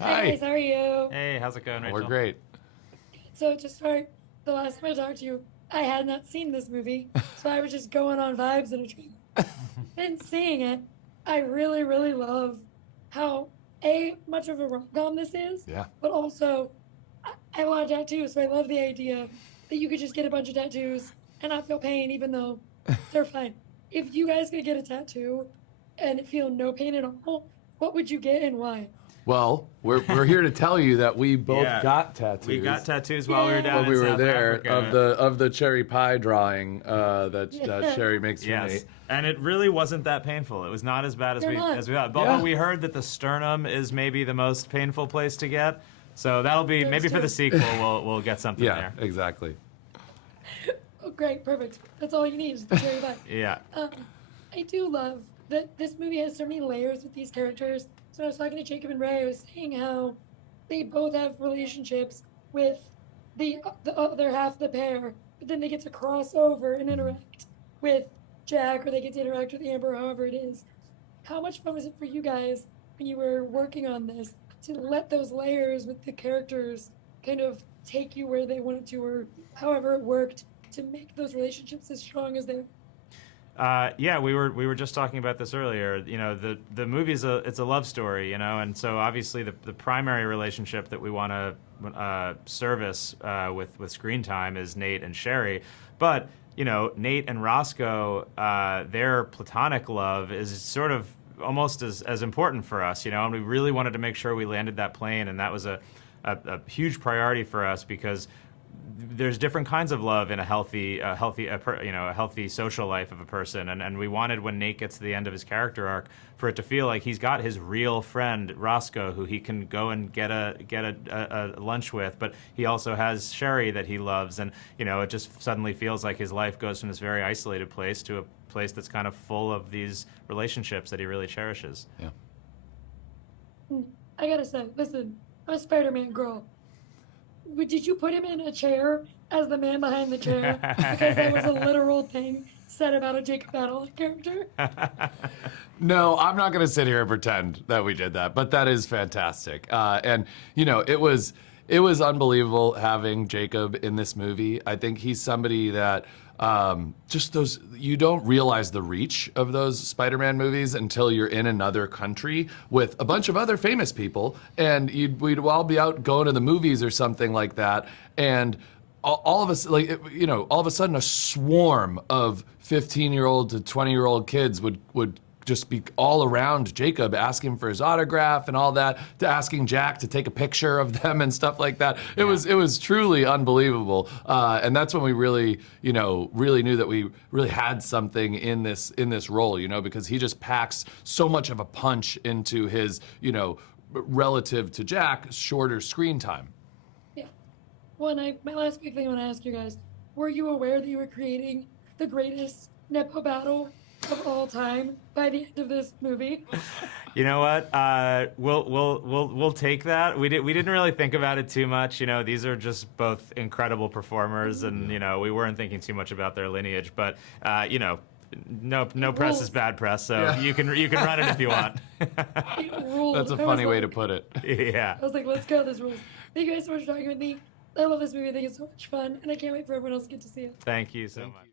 Hi Hi. guys, how are you? Hey, how's it going, Rachel? We're great. So to start, the last time I talked to you, I had not seen this movie, so I was just going on vibes in a trailer. Then seeing it, I really, really love how much of a rom-com this is, Yeah. but also I have a lot of tattoos, so I love the idea that you could just get a bunch of tattoos and not feel pain, even though they're fine. If you guys could get a tattoo and feel no pain at all, what would you get and why? Well, we're here to tell you that we both Yeah. got tattoos. We got tattoos while we were down when in we were South there Africa. of the cherry pie drawing that Yeah. Sherry makes for Yes, me. and it really wasn't that painful. It was not as bad as They're we not. thought. Yeah. Although we heard that the sternum is maybe the most painful place to get, so that'll be That's maybe for true. the sequel. We'll get something Yeah, there. exactly. Oh, great, perfect. That's all you need is the cherry pie. Yeah. I do love that this movie has so many layers with these characters. So I was talking to Jacob and Ray. I was saying how they both have relationships with the other half of the pair, but then they get to cross over and interact with Jack, or they get to interact with Amber, however it is. How much fun was it for you guys when you were working on this to let those layers with the characters kind of take you where they wanted to, or however it worked to make those relationships as strong as they? Yeah, we were just talking about this earlier. You know, the movie's it's a love story, you know, and so obviously the primary relationship that we want to service with screen time is Nate and Sherry, but you know, Nate and Roscoe, their platonic love is sort of almost as important for us, you know, and we really wanted to make sure we landed that plane, and that was a huge priority for us because there's different kinds of love in a healthy social life of a person, and we wanted when Nate gets to the end of his character arc for it to feel like he's got his real friend Roscoe who he can go and get a lunch with, but he also has Sherry that he loves, and you know it just suddenly feels like his life goes from this very isolated place to a place that's kind of full of these relationships that he really cherishes. Yeah. I gotta say, listen, I'm a Spider-Man girl. Did you put him in a chair as the man behind the chair? Because that was a literal thing said about a Jacob Batalon character. No, I'm not going to sit here and pretend that we did that, but that is fantastic. And you know, it was unbelievable having Jacob in this movie. I think he's somebody that just those, you don't realize the reach of those Spider-Man movies until you're in another country with a bunch of other famous people, and we'd all be out going to the movies or something like that, and all of us, like, you know, all of a sudden a swarm of 15-year-old to 20-year-old kids would just be all around Jacob, asking for his autograph and all that, to asking Jack to take a picture of them and stuff like that. It was truly unbelievable, and that's when we really, you know, really knew that we really had something in this role, you know, because he just packs so much of a punch into his, you know, relative to Jack, shorter screen time. Yeah. Well, and my last big thing I want to ask you guys: were you aware that you were creating the greatest Nepo battle of all time by the end of this movie? You know what? We'll take that. We didn't really think about it too much. You know, these are just both incredible performers, and you know, we weren't thinking too much about their lineage. But you know, no press is bad press, so Yeah. you can run it if you want. It ruled. That's a I was funny way to like- put it. Yeah. I was like, let's go. This rules. Thank you guys so much for talking with me. I love this movie. I think it's so much fun, and I can't wait for everyone else to get to see it. Thank you so much.